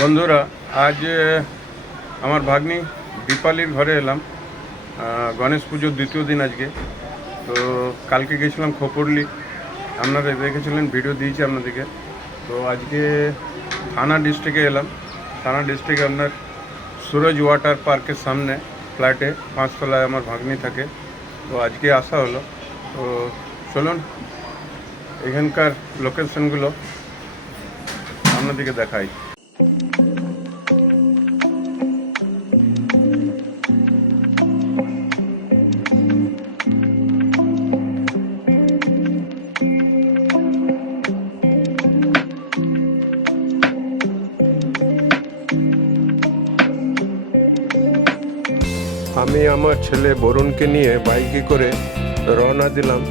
বন্ধুরা, আজ আমার ভাগ্নি দীপালির ঘরে এলাম। গণেশ পুজোর দ্বিতীয় দিন আজকে। তো কালকে গেছিলাম খোপরলি। আপনারা দেখেছিলেন, ভিডিও দিয়েছি আপনাদেরকে। তো আজকে থানা ডিস্ট্রিক্টে এলাম। থানা ডিস্ট্রিক্টে আপনার সুরজ ওয়াটার পার্কের সামনে, ফ্ল্যাটে পাঁচতলায় আমার ভাগ্নি থাকে। তো আজকে আসা হলো। তো চলুন, এখানকার লোকেশনগুলো আপনাদেরকে দেখাই। আমি আমার ছেলে বরুণকে নিয়ে বাইকে করে রওনা দিলাম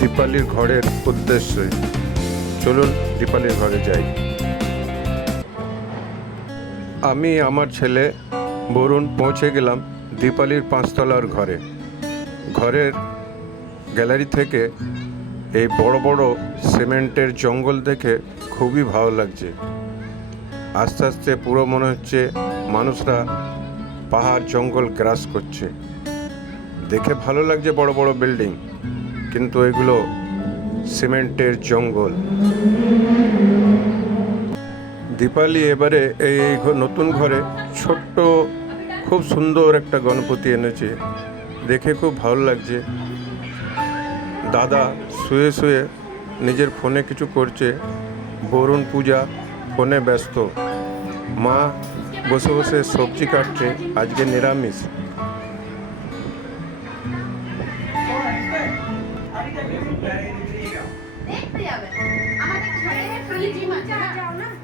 দীপালির ঘরের উদ্দেশ্যে। চলুন দীপালির ঘরে যাই। আমি আমার ছেলে বরুণ পৌঁছে গেলাম দীপালির পাঁচতলার ঘরে। ঘরের গ্যালারি থেকে এই বড় বড় সিমেন্টের জঙ্গল দেখে খুবই ভালো লাগছে। আস্তে আস্তে পুরো মনে হচ্ছে মানুষরা পাহাড়, জঙ্গল গ্রাস করছে। দেখে ভালো লাগছে বড় বড় বিল্ডিং, কিন্তু এগুলো সিমেন্টের জঙ্গল। দীপালি এবারে এই নতুন ঘরে ছোট্ট, খুব সুন্দর একটা গণপতি এনেছে। দেখে খুব ভালো লাগছে। দাদা শুয়ে শুয়ে নিজের ফোনে কিছু করছে। বরুণ পূজা ফোনে ব্যস্ত। মা বসে বসে সবজি কাটছে। আজকে নিরামিষ। আমাদের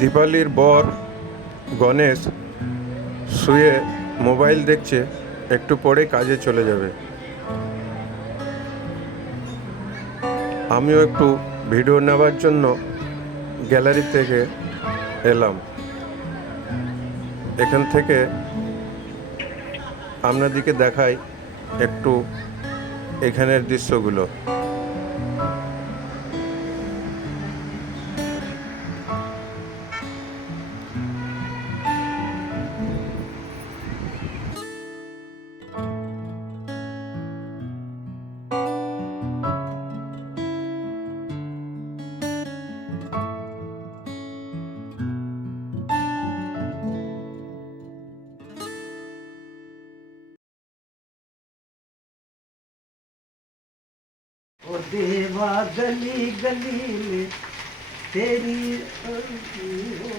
দীপালির বর গণেশ শুয়ে মোবাইল দেখছে একটু পরে কাজে চলে যাবে। আমিও একটু ভিডিও নেওয়ার জন্য গ্যালারি থেকে এলাম। এখান থেকে আপনাদেরকে দেখাই একটু এখানের দৃশ্যগুলো। ओ देवा गली गली में तेरी अलगी हो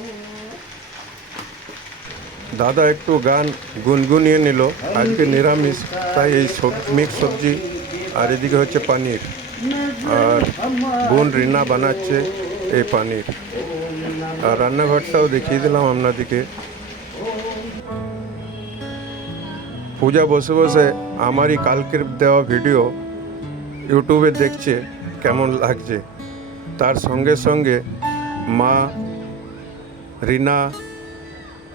দাদা একটু গান গুনগুনিয়ে নিল আজকে নিরামিষ তাই এই মিক্স সবজি আর এদিকে হচ্ছে পানির আর বোন রিনা বানাচ্ছে এই পানির আর রান্নাঘরটাও দেখিয়ে দিলাম আপনাদেরকে পূজা বসে বসে আমারই কালকের দেওয়া ভিডিও ইউটিউবে দেখছে কেমন লাগছে। তার সঙ্গে সঙ্গে মা, রিনা,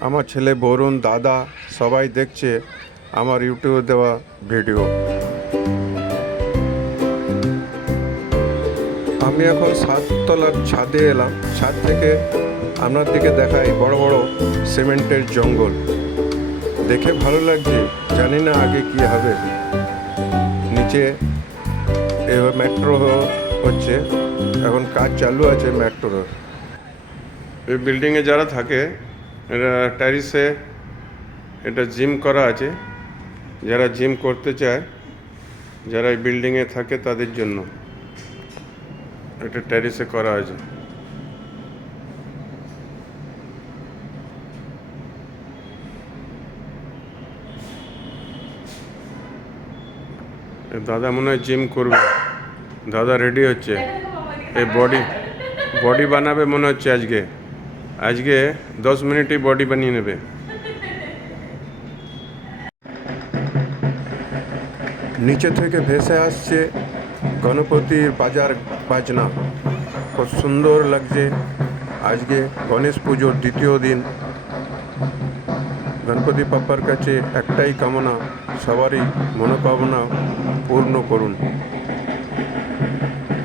আমার ছেলে বরুণ, দাদা সবাই দেখছে আমার ইউটিউবে দেওয়া ভিডিও। আমি এখন সাততলার ছাদে এলাম। ছাদ থেকে আপনার দিকে দেখাই বড় বড় সিমেন্টের জঙ্গল। দেখে ভালো লাগছে, জানি না আগে কি হবে। নিচে মেট্রো হচ্ছে। এখন কাজ চালু আছে মেট্রোর এই বিল্ডিংয়ে যারা থাকে এটা ট্যারিসে এটা জিম করা আছে। যারা জিম করতে চায়, যারা এই বিল্ডিংয়ে থাকে তাদের জন্য এটা ট্যারিসে করা আছে। দাদা মনে হয় জিম করবে। দাদা রেডি হচ্ছে। এই বডি বডি বানাবে মনে হচ্ছে আজকে। আজকে দশ মিনিটেই বডি বানিয়ে নেবে। নিচে থেকে ভেসে আসছে গণপতির বাজার বাজনা। খুব সুন্দর লাগছে। আজকে গণেশ পুজোর দ্বিতীয় দিন। গণপতি পাপ্পার কাছে একটাই কামনা, সবারই মনোকামনা পূর্ণ করুন।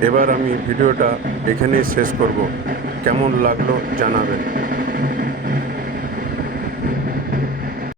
এবার আমি ভিডিওটা এখানেই শেষ করব। কেমন লাগল জানাবেন।